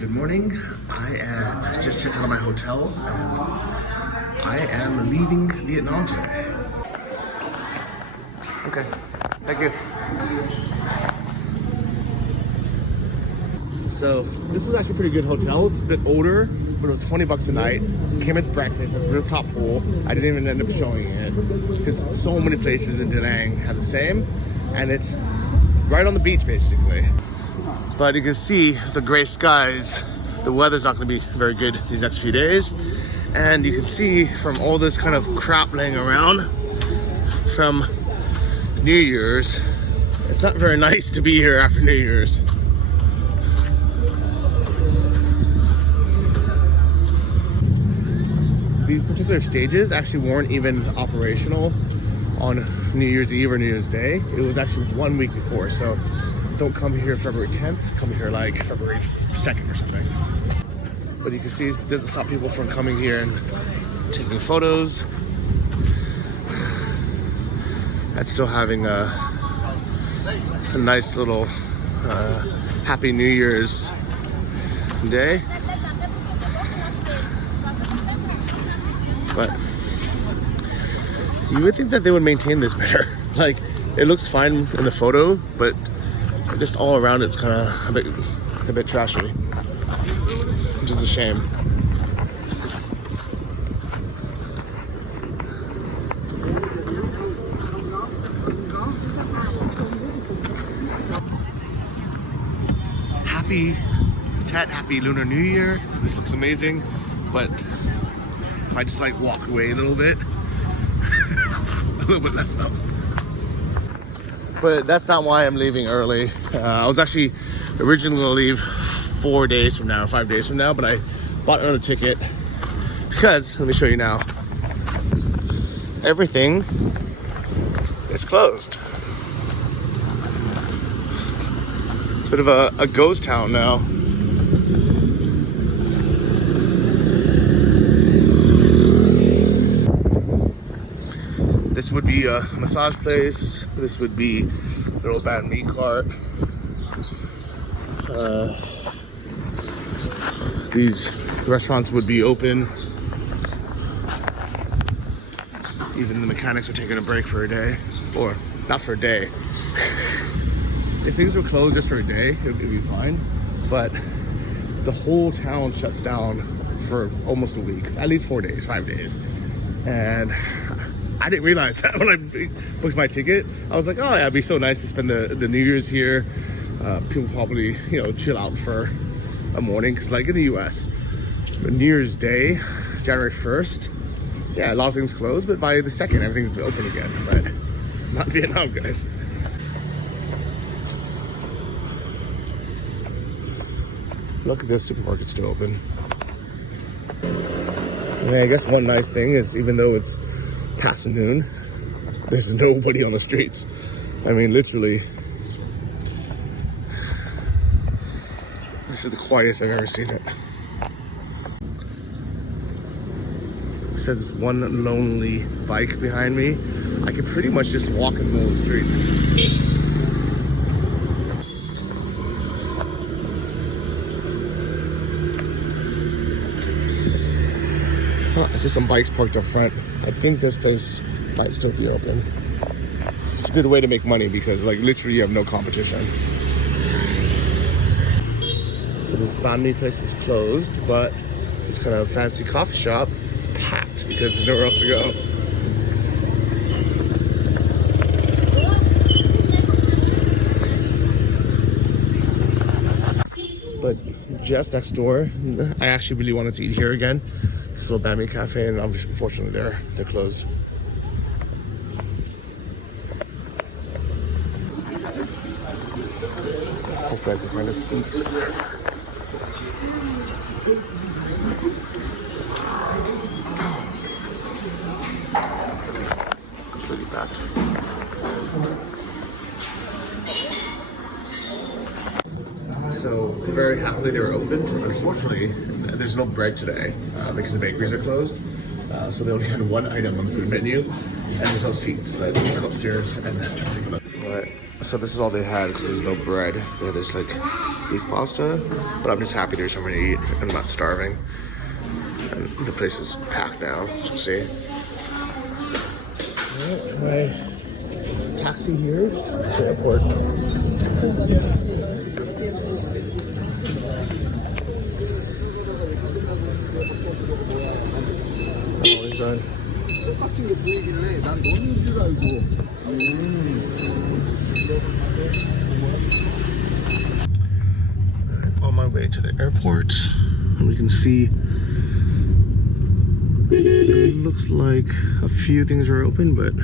Good morning. I just checked out of my hotel and I am leaving Vietnam today. Okay, thank you. So this is actually a pretty good hotel. It's a bit older, but it was 20 bucks a night. Came with breakfast, that's rooftop pool. I didn't even end up showing it because so many places in Da Nang have the same, and it's right on the beach basically. But you can see the gray skies, the weather's not going to be very good these next few days. And you can see from all this kind of crap laying around from New Year's, it's not very nice to be here after New Year's. These particular stages actually weren't even operational on New Year's Eve or New Year's Day. It was actually 1 week before, so don't come here February 10th, come here like February 2nd or something. But you can see it doesn't stop people from coming here and taking photos. And still having a nice little Happy New Year's day. But you would think that they would maintain this better. Like, it looks fine in the photo, but just all around it's kind of a bit trashy, which is a shame. Happy Lunar New Year. This looks amazing, but if I just like walk away a little bit, a little bit less up. But that's not why I'm leaving early. I was actually originally gonna leave 4 days from now, 5 days from now, but I bought another ticket because, let me show you now, everything is closed. It's a bit of a ghost town now. This would be a massage place. This would be a little bad meat cart. These restaurants would be open. Even the mechanics are taking a break for a day. Or not for a day. If things were closed just for a day, it would be fine. But the whole town shuts down for almost a week. At least 4 days, 5 days. And I didn't realize that when I booked my ticket. I was like, oh yeah, it'd be so nice to spend the New Year's here. People probably, chill out for a morning. Because like in the US, New Year's Day, January 1st, yeah, a lot of things closed. But by the 2nd, everything's open again. But not Vietnam, guys. Look at this, supermarket's still open. Yeah, I guess one nice thing is, even though it's past noon, there's nobody on the streets. I mean, literally, this is the quietest I've ever seen it. It says it's one lonely bike behind me. I could pretty much just walk in the middle of the street. It's just some bikes parked up front. I think this place might still be open. It's a good way to make money because, like, literally you have no competition. So this banh mi place is closed, but this kind of fancy coffee shop packed because there's nowhere else to go. But just next door, I actually really wanted to eat here again. This little banh mi cafe, and obviously, unfortunately, they're closed. Hopefully, I can find a seat. It's completely packed. So very happily they were open. Unfortunately, there's no bread today because the bakeries are closed. So they only had one item on the food menu, and there's no seats. But let's go upstairs and try to pick it up. All right. So this is all they had because there's no bread. They had this like beef pasta, but I'm just happy there's somewhere to eat. I'm not starving. And the place is packed now, as you can see. My taxi here to the airport. Oh, he's done. On my way to the airport, and we can see it looks like a few things are open, but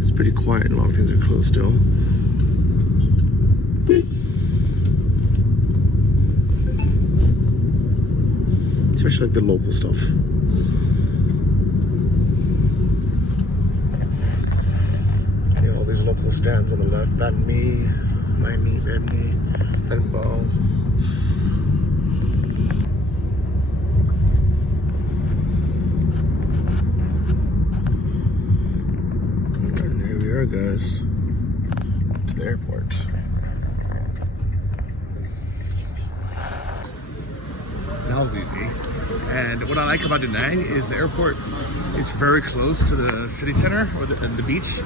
it's pretty quiet. A lot of things are closed still. Especially like the local stuff. You know, all these local stands on the left. Banh mi, my meat, banh mi, and bao. And here we are, guys, to the airport. That was easy. And what I like about Da Nang is the airport is very close to the city center or the beach.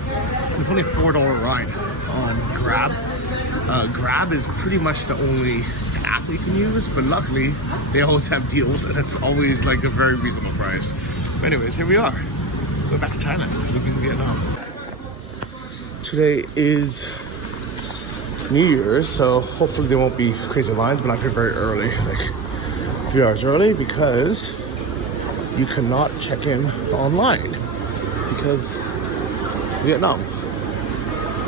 It's only a $4 ride on Grab. Grab is pretty much the only app you can use, but luckily they always have deals and it's always like a very reasonable price. But anyways, here we are. Going back to Thailand, living in Vietnam. Today is New Year's, so hopefully there won't be crazy lines, but I'm here very early, like 3 hours early, because you cannot check in online because Vietnam.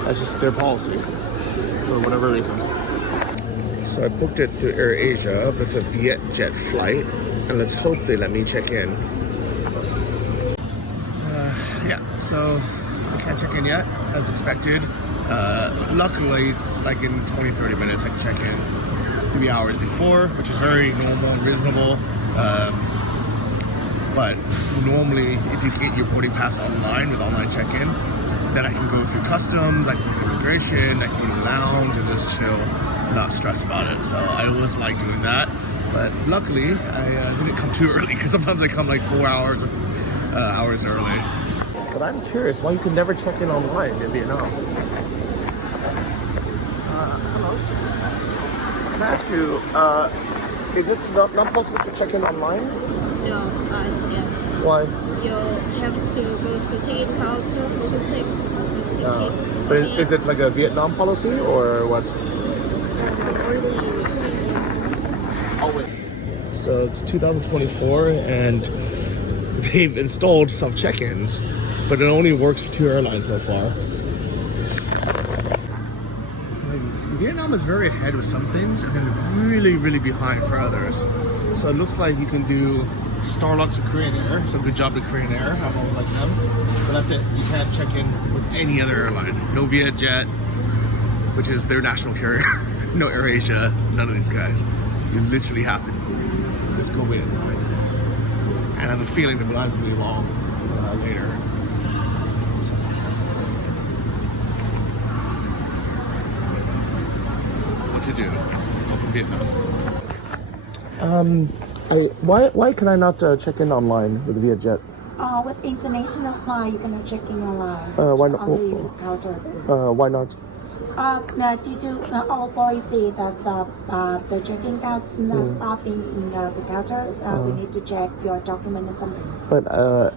That's just their policy for whatever reason. So I booked it through AirAsia, but it's a VietJet flight, and let's hope they let me check in. Yeah, so I can't check in yet, as expected. Luckily, it's like in 20-30 minutes I can check in. 3 hours before, which is very normal and reasonable. But normally, if you get your boarding pass online with online check-in, then I can go through customs, I can go through immigration, I can go to the lounge and just chill, not stress about it. So I always like doing that. But luckily, I didn't come too early, because sometimes I come like 4 hours early. But I'm curious why you can never check in online in Vietnam. Can I ask you, is it not possible to check in online? No, yeah. Why? You have to go to check-in counter to take ticket. But is it like a Vietnam policy or what? Oh, wait. So it's 2024 and they've installed self-check-ins, but it only works for 2 airlines so far. Vietnam is very ahead with some things and then really, really behind for others. So it looks like you can do Starlux or Korean Air. So good job to Korean Air. I don't like them. But that's it. You can't check in with any other airline. No VietJet, which is their national carrier. No AirAsia. None of these guys. You literally have to just go wait in line. And I have a feeling the line's going to be long later. So. To do in Vietnam. Why can I not check in online with VietJet? With international flight, you cannot check in online. Why not? Only the counter. Why not? Due to our policy that the checking out stop in the counter, we need to check your document or something. But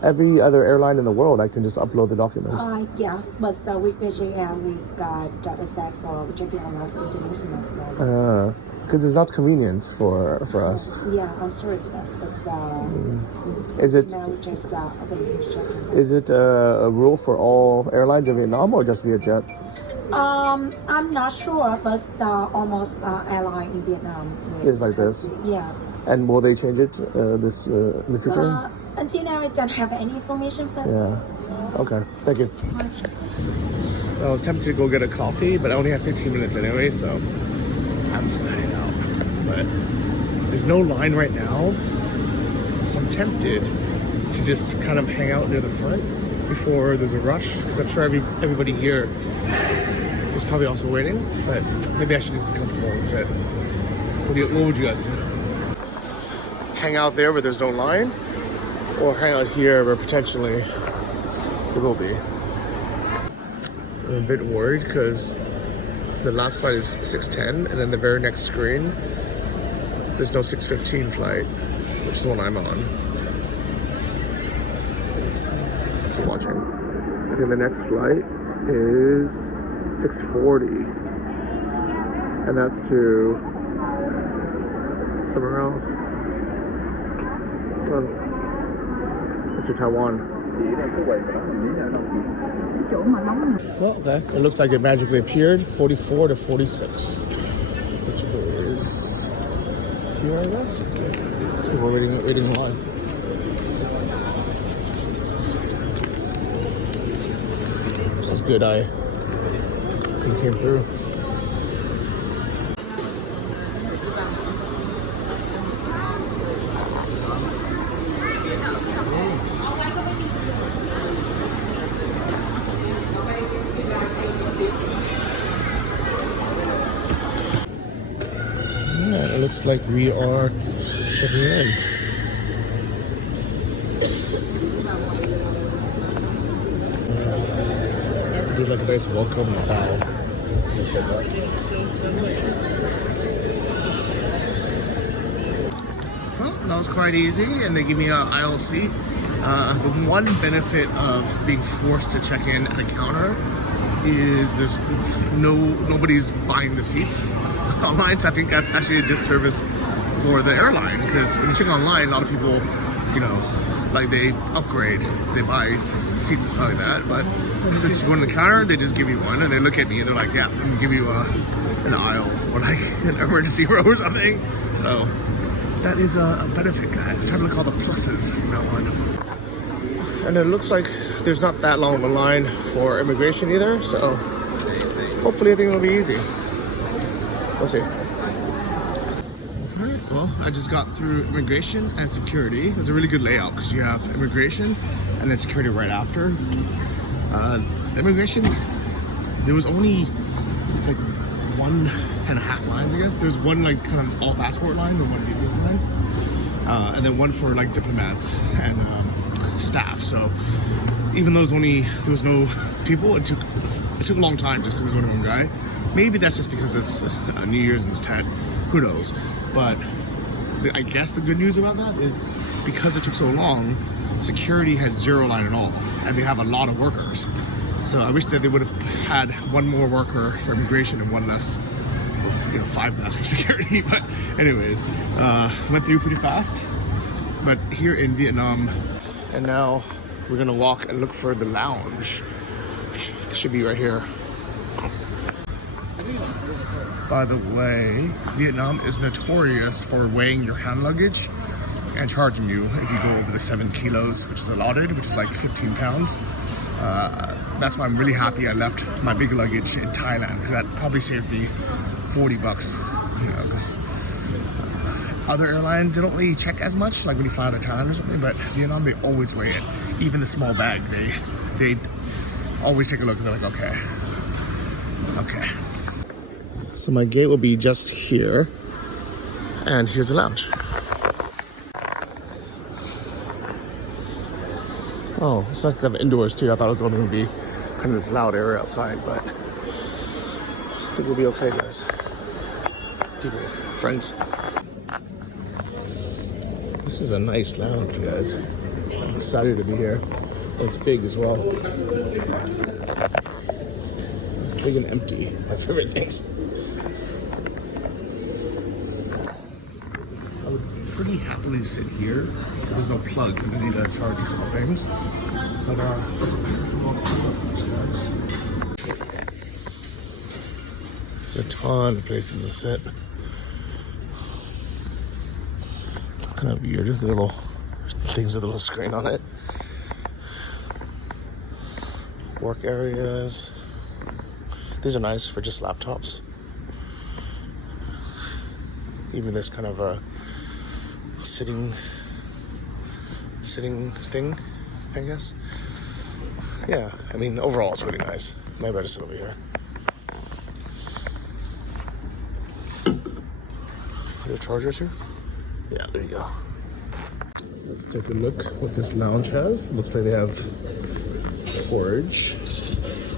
every other airline in the world, I can just upload the document. Yeah, but with VietJet, we got a staff for checking online for international flights. Because it's not convenient for us. Yeah, I'm sorry for that. Is it? Now we just checking. Is it a rule for all airlines in Vietnam or just VietJet? I'm not sure, but almost airline in Vietnam is like this. Yeah. And will they change it in the future? Until now, I don't have any information. But yeah. Okay. Thank you. I was tempted to go get a coffee, but I only have 15 minutes anyway, so I'm just gonna hang out. But there's no line right now, so I'm tempted to just kind of hang out near the front before there's a rush, because I'm sure everybody here is probably also waiting, but maybe I should just be comfortable. That's it. What would you guys do? Hang out there where there's no line? Or hang out here where potentially there will be? I'm a bit worried because the last flight is 6:10 and then the very next screen there's no 6:15 flight, which is the one I'm on. Keep watching. I think the next flight is 6:40 and that's to somewhere else. It's to Taiwan. Well, okay. It looks like it magically appeared 44 to 46, which is here, I guess. So we're waiting in line. This is good. I came through. It looks like we are checking in. Do like a nice welcome bow. Just did that. Well, that was quite easy, and they give me an aisle seat. The one benefit of being forced to check in at a counter is there's nobody's buying the seats online, so I think that's actually a disservice for the airline, because when you check online, a lot of people, you know, like they upgrade, they buy seats and stuff like that, but since you go to the counter, they just give you one, and they look at me and they're like, yeah, I'm gonna give you an aisle or like an emergency row or something. So that is a benefit, guys. I'm trying to look at all the pluses from that one. And it looks like there's not that long of a line for immigration either, so hopefully I think it'll be easy. We'll see. Alright, well, I just got through immigration and security. It was a really good layout because you have immigration and then security right after. Immigration, there was only like 1.5 lines, I guess. There's one like kind of all passport line, the one people line, and then one for like diplomats and staff. So even though there was no people, it took a long time just because there's only one guy. Maybe that's just because it's New Year's and it's Tet. Who knows? But I guess the good news about that is because it took so long, security has 0 line at all, and they have a lot of workers. So I wish that they would have had one more worker for immigration and one less, you know, 5 less for security. But anyways, went through pretty fast. But here in Vietnam, and now we're gonna walk and look for the lounge, which should be right here. By the way, Vietnam is notorious for weighing your hand luggage and charging you if you go over the 7 kilos, which is allotted, which is like 15 pounds. That's why I'm really happy I left my big luggage in Thailand, because that probably saved me $40, you know, because other airlines, they don't really check as much, like when you fly out of Thailand or something, but Vietnam, they always weigh it. Even the small bag, they always take a look and they're like, okay. So my gate will be just here, and here's the lounge. Oh, it's nice to have indoors too. I thought it was only going to be kind of this loud area outside, but I think we'll be okay, guys. People, friends. This is a nice lounge, guys. I'm excited to be here. And it's big as well. It's big and empty. My favorite things. I would pretty happily sit here. There's no plugs and I need to charge a couple things. But this is the most stuff, guys. There's a ton of places to sit. It's kind of weird. The little things with a little screen on it. Work areas. These are nice for just laptops. Even this kind of a sitting thing, I guess. Yeah, I mean, overall it's really nice. Maybe I just sit over here. there chargers here? Yeah, there you go. Let's take a look what this lounge has. Looks like they have porridge.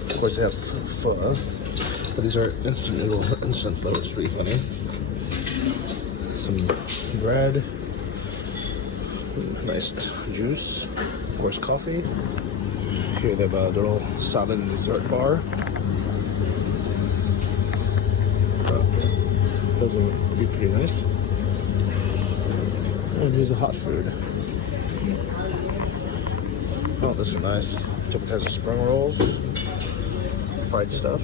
Of course, they have pho, but these are instant noodles, instant pho, which is pretty funny. Some bread, nice juice, of course, coffee. Here they have a little salad and dessert bar. Those will be pretty nice. And here's the hot food. Oh, this is nice. Different kinds of spring rolls, fried stuff,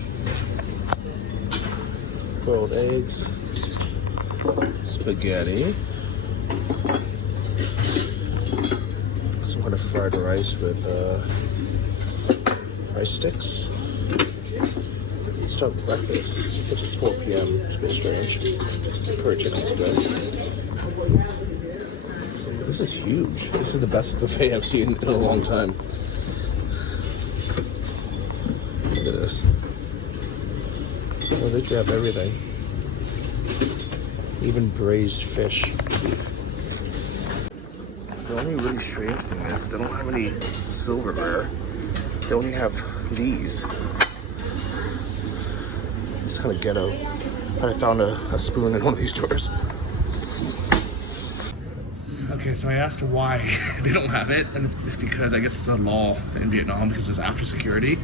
boiled eggs, spaghetti, some kind of fried rice with rice sticks. Let's start breakfast, which is 4 p.m. It's a bit strange. Curry chicken is good. This is huge. This is the best buffet I've seen in a long time. Look at this. Well, they literally have everything. Even braised fish. The only really strange thing is they don't have any silverware. They only have these. It's kind of ghetto. I found a spoon in one of these stores. Okay, so I asked why they don't have it, and it's because I guess it's a law in Vietnam because it's after security.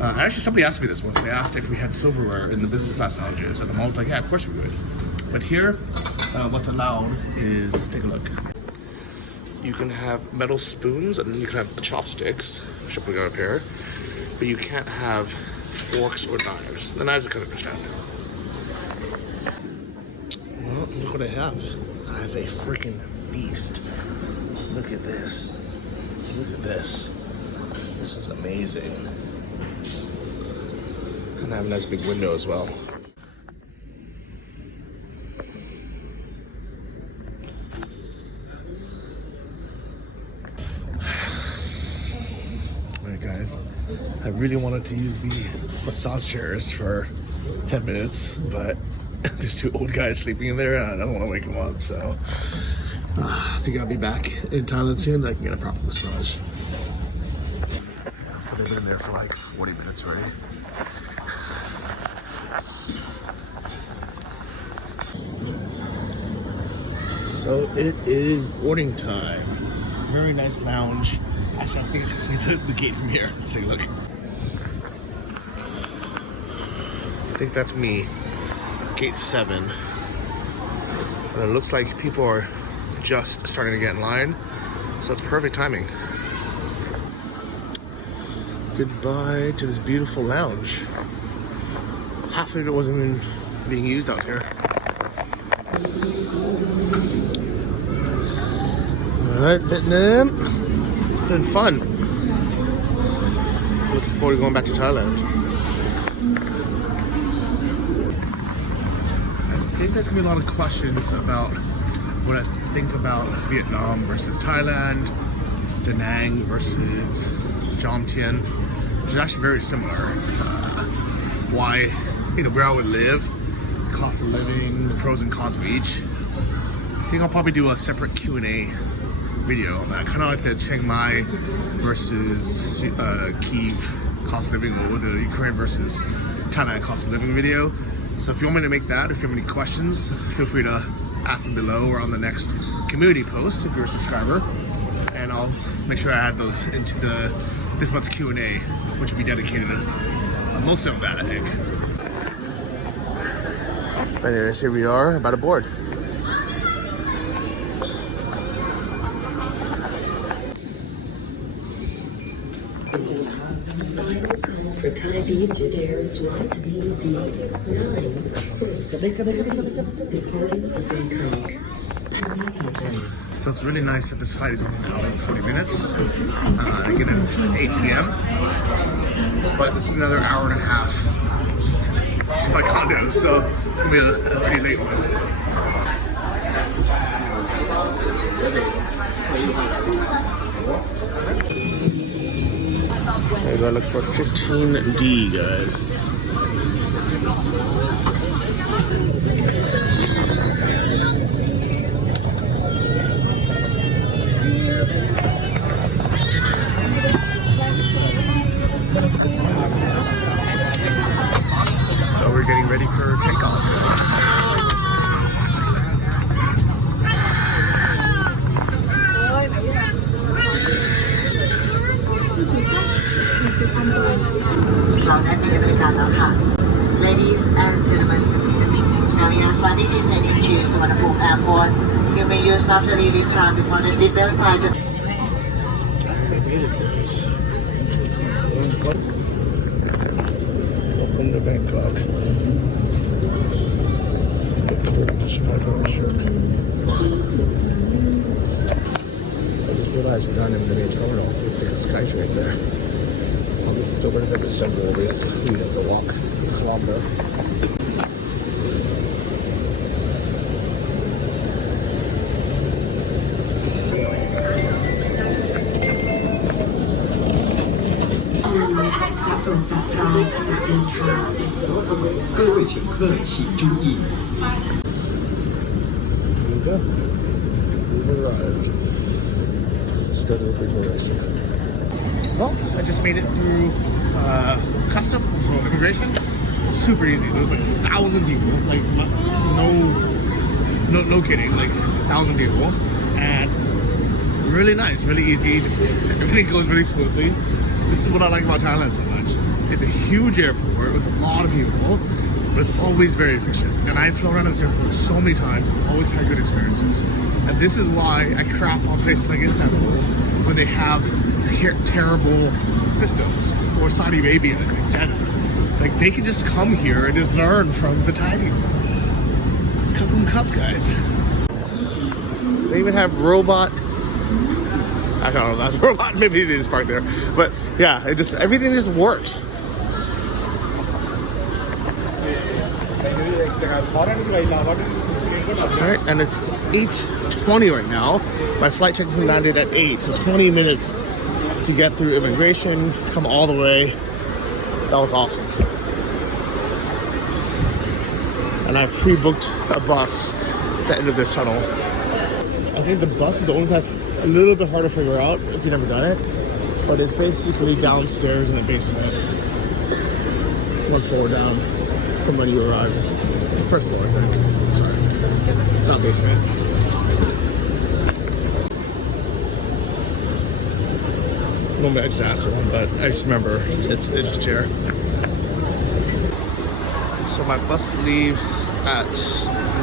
And actually, somebody asked me this once. They asked if we had silverware in the business class lounges, and I was like, yeah, of course we would. But here, what's allowed is, take a look. You can have metal spoons, and then you can have chopsticks, which I'm putting up here, but you can't have forks or knives. The knives are kind of understand. Well, look what I have. I have a freaking feast. Look at this. Look at this. This is amazing. And I have a nice big window as well. Alright guys, I really wanted to use the massage chairs for 10 minutes, but there's 2 old guys sleeping in there and I don't want to wake them up, so I think I'll be back in Thailand soon and I can get a proper massage. They've been in there for like 40 minutes already. So it is boarding time. Very nice lounge. Actually, I think I can see the gate from here. Let's take a look. I think that's me. Gate 7. And it looks like people are just starting to get in line. So it's perfect timing. Goodbye to this beautiful lounge. Half of it wasn't even being used out here. Alright, fitting in. It's been fun. Looking forward to going back to Thailand. I think there's gonna be a lot of questions about what I think about Vietnam versus Thailand, Da Nang versus Jom Tien, which is actually very similar. Why, where I would live, cost of living, the pros and cons of each. I think I'll probably do a separate Q&A video on that, kind of like the Chiang Mai versus Kiev cost of living, or the Ukraine versus Thailand cost of living video. So if you want me to make that, if you have any questions, feel free to ask them below or on the next community post if you're a subscriber, and I'll make sure I add those into this month's Q&A, which will be dedicated mostly on that, I think. Anyways, here we are about to board. For Thai Egypt Air Flight BZ9, So it's really nice that this flight is only an hour and 40 minutes. I get in at 8 p.m. But it's another hour and a half to my condo, so it's gonna be a pretty late one. I gotta look for 15D, guys. NEG Suvarnabhumi Airport. You may use after leaving time before the seatbelt sign. Welcome to Bangkok. I just realized we're not in the main terminal. It's like a SkyTrain there. Well, this is still better than December. We have to walk a kilometer. Here we go. We've arrived. Let's go to the Victoria restaurant. Well, I just made it through customs, so immigration. Super easy. There was like 1,000 people. Like no kidding. Like 1,000 people, and really nice, really easy. Just everything goes really smoothly. This is what I like about Thailand so much. It's a huge airport with a lot of people, but it's always very efficient. And I've flown around this airport so many times, always had good experiences. And this is why I crap on places like Istanbul when they have terrible systems, or Saudi Arabia, like Jeddah. Like they can just come here and just learn from the Thai people. Cup guys. They even have robot. I don't know if that's a robot. Maybe they just parked there. But yeah, everything just works. Alright, and it's 8:20 right now. My flight technically landed at 8, so 20 minutes to get through immigration, come all the way. That was awesome. And I pre-booked a bus at the end of this tunnel. I think the bus is the only place a little bit hard to figure out if you've never done it. But it's basically downstairs in the basement. 1 floor down from when you arrived. First floor, I think. Sorry. Not basement. Normally I just asked one, but I just remember it's just here. So my bus leaves at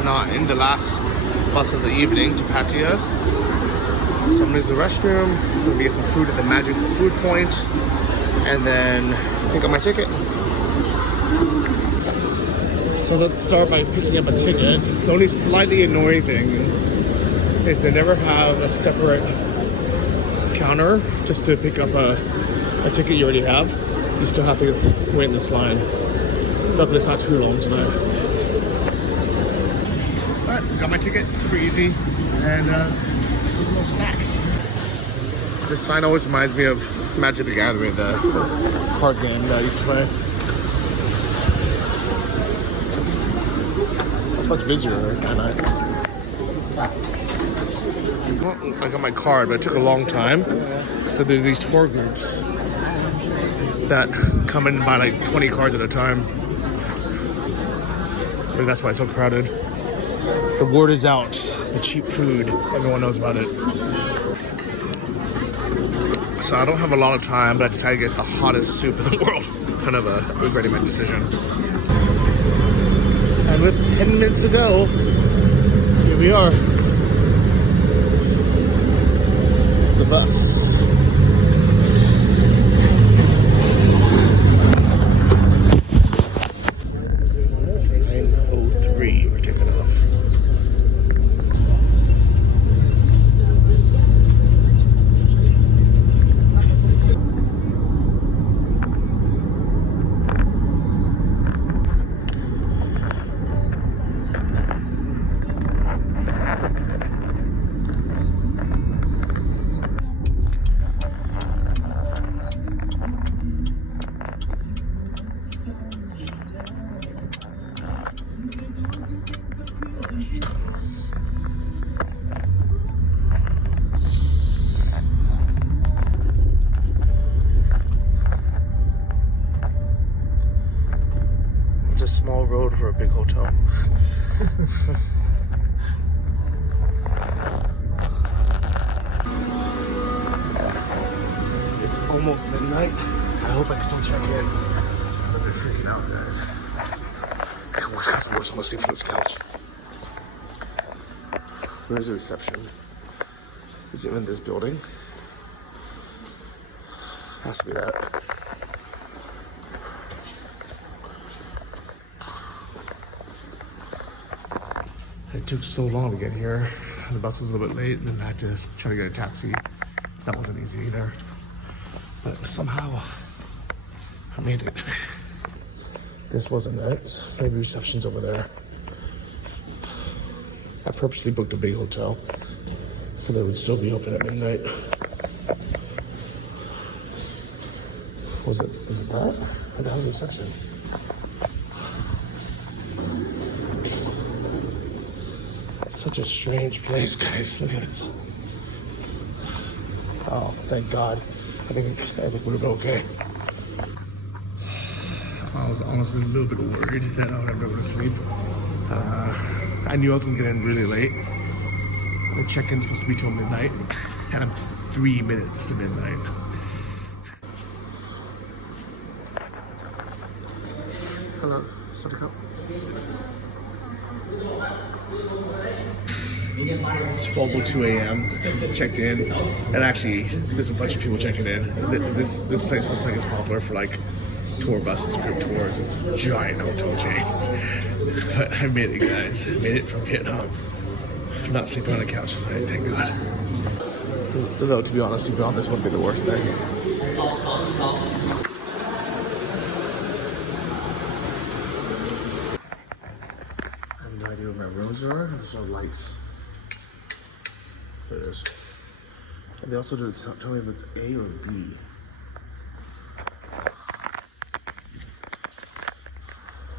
9, the last bus of the evening to Pattaya. So I'm gonna use the restroom, I'm gonna get some food at the Magic Food Point, and then pick up my ticket. So let's start by picking up a ticket. The only slightly annoying thing is they never have a separate counter just to pick up a ticket you already have. You still have to wait in this line. Luckily it's not too long tonight. Alright, got my ticket, super easy, and a little snack. This sign always reminds me of Magic the Gathering, the card game that I used to play. It's much busier at night. I got my card, but it took a long time. So there's these tour groups that come in and buy like 20 cards at a time. I think that's why it's so crowded. The word is out. The cheap food. Everyone knows about it. So I don't have a lot of time, but I decided to get the hottest soup in the world. Kind of a regretting my decision. And with 10 minutes to go, here we are. The bus. 9:03, we're taking off. A small road for a big hotel. It's almost midnight. I hope I can still check in. I've been freaking out, guys. What's the worst? I'm gonna sleep on this couch. Where's the reception? Is it in this building? Has to be that. It took so long to get here. The bus was a little bit late, and then I had to try to get a taxi. That wasn't easy either. But somehow, I made it. This wasn't it. Maybe reception's over there. I purposely booked a big hotel so they would still be open at midnight. Was it that? Or that was reception? Such a strange place, guys. Look at this. Oh, thank God. I think we're okay. I was honestly a little bit worried that I would have to go to sleep. I knew I was gonna get in really late. The check-in's supposed to be till midnight, and I'm 3 minutes to midnight. Hello, Suttercup. It's 12:02 a.m. Checked in, and actually, there's a bunch of people checking in. This place looks like it's popular for like tour buses, group tours. It's a giant hotel chain. But I made it, guys. I made it from Vietnam. I'm not sleeping on a couch tonight, thank God. Though, to be honest, sleeping on this wouldn't be the worst thing. I have no idea where my rooms are. There's no lights. There it is. And they also didn't tell me if it's A or B.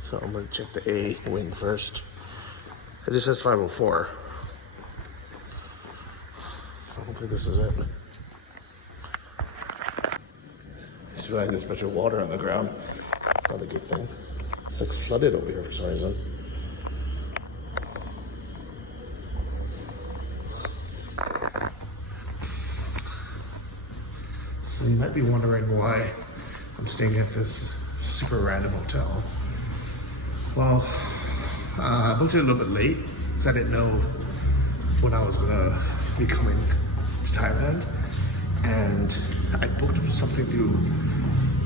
So I'm gonna check the A wing first. It just says 504. I don't think this is it. I just realized there's a bunch of water on the ground. It's not a good thing. It's like flooded over here for some reason. So you might be wondering why I'm staying at this super random hotel. Well, I booked it a little bit late because I didn't know when I was gonna be coming to Thailand, and I booked something through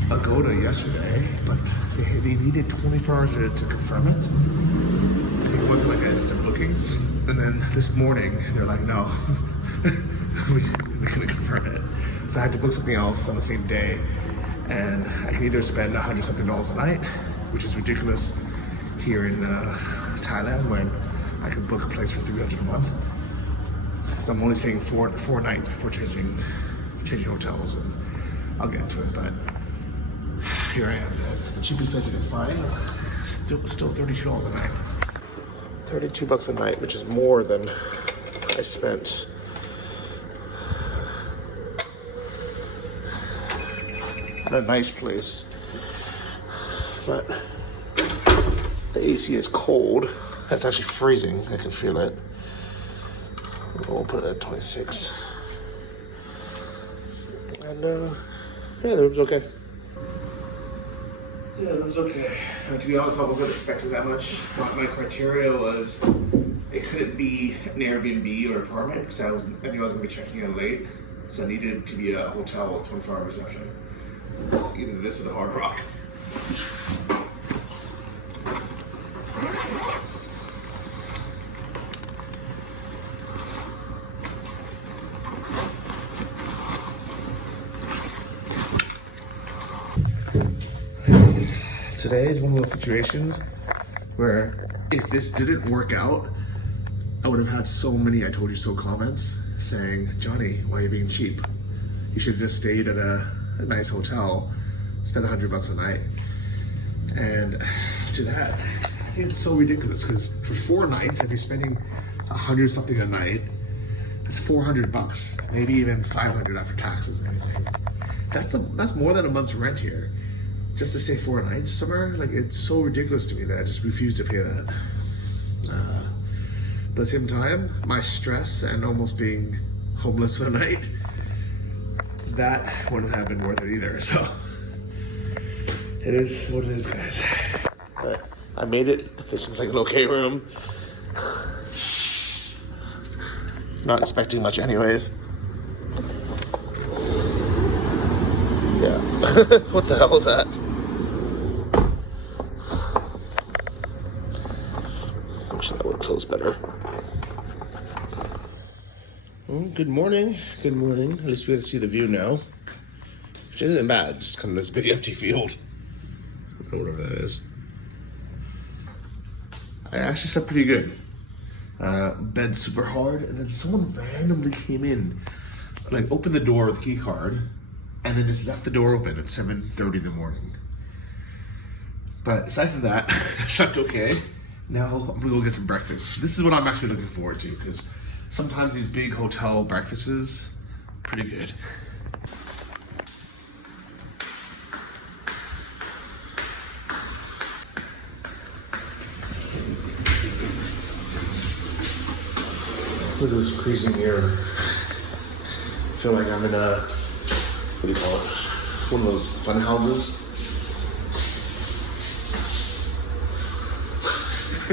Agoda yesterday, but they needed 24 hours to confirm it. I think it wasn't like an instant booking, and then this morning they're like, no, we couldn't confirm it. So I had to book something else on the same day, and I can either spend $100-something a night, which is ridiculous here in Thailand, when I can book a place for $300 a month. So I'm only staying four nights before changing hotels, and I'll get into it. But here I am, guys. The cheapest place I can find, still $32 a night. $32 a night, which is more than I spent at a nice place. But the AC is cold. It's actually freezing. I can feel it. We'll put it at 26. And yeah, the room's okay. Yeah, the room's okay. To be honest, I wasn't expecting that much. My criteria was it couldn't be an Airbnb or apartment because I knew I was going to be checking in late. So I needed to be a hotel with 24-hour reception. It's either this or the Hard Rock. Today is one of those situations where if this didn't work out, I would have had so many "I told you so" comments saying, Johnny, why are you being cheap? You should have just stayed at a nice hotel, spend $100 a night. And to that, I think it's so ridiculous because for 4 nights, if you're spending $100-something a night, it's $400, maybe even $500 after taxes and everything. That's more than a month's rent here. Just to stay 4 nights somewhere, like, it's so ridiculous to me that I just refuse to pay that. But at the same time, my stress and almost being homeless for the night, that wouldn't have been worth it either. So it is what it is, guys. But I made it. This seems like an okay room. Not expecting much anyways. Yeah. What the hell is that? Wish that would close better. Well, good morning. Good morning. At least we get to see the view now. Which isn't bad. Just kind of this big empty field. Or whatever that is. I actually slept pretty good. Bed super hard, and then someone randomly came in, like opened the door with a key card, and then just left the door open at 7:30 in the morning. But aside from that, I slept okay. Now I'm gonna go get some breakfast. This is what I'm actually looking forward to, because sometimes these big hotel breakfasts, pretty good. Look at this crazy mirror. I feel like I'm in a, what do you call it? One of those fun houses. A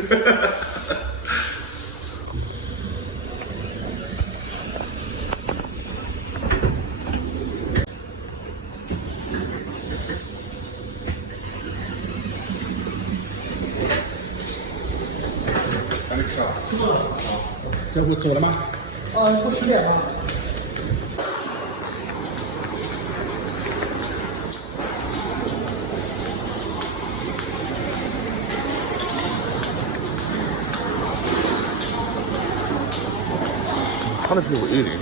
ton of people eating.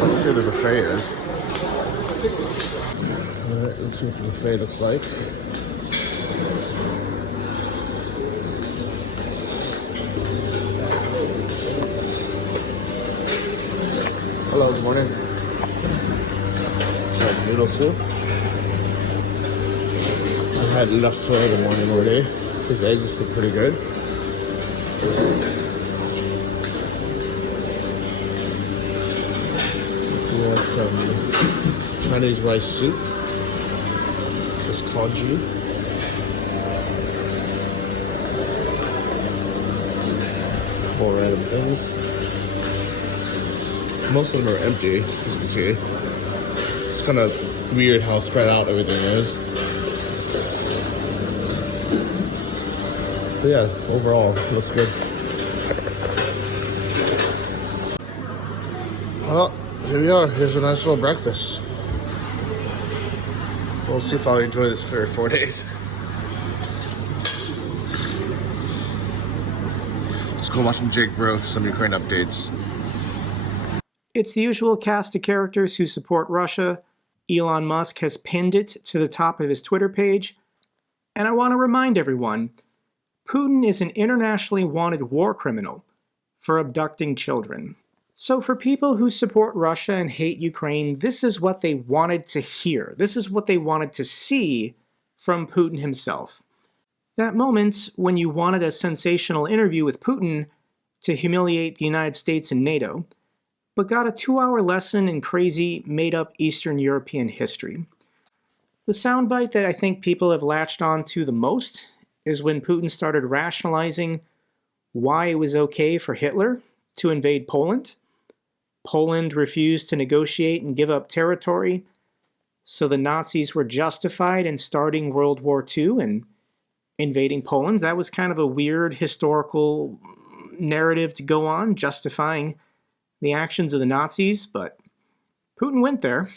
Let's see what the buffet is. Alright, let's see what the buffet looks like. Hello, good morning. Got noodle soup. I had enough for the morning already. These eggs look pretty good. We have some Chinese rice soup. Just congee. More random things. Most of them are empty, as you can see. It's kind of weird how spread out everything is. But yeah, overall, it looks good. Well, here we are. Here's a nice little breakfast. We'll see if I'll enjoy this for 4 days. Let's go watch some Jake Bro for some Ukraine updates. It's the usual cast of characters who support Russia. Elon Musk has pinned it to the top of his Twitter page. And I want to remind everyone, Putin is an internationally wanted war criminal for abducting children. So for people who support Russia and hate Ukraine, this is what they wanted to hear. This is what they wanted to see from Putin himself. That moment when you wanted a sensational interview with Putin to humiliate the United States and NATO, but got a 2-hour lesson in crazy, made-up Eastern European history. The soundbite that I think people have latched on to the most is when Putin started rationalizing why it was okay for Hitler to invade Poland. Poland refused to negotiate and give up territory, so the Nazis were justified in starting World War II and invading Poland. That was kind of a weird historical narrative to go on, justifying the actions of the Nazis, but Putin went there.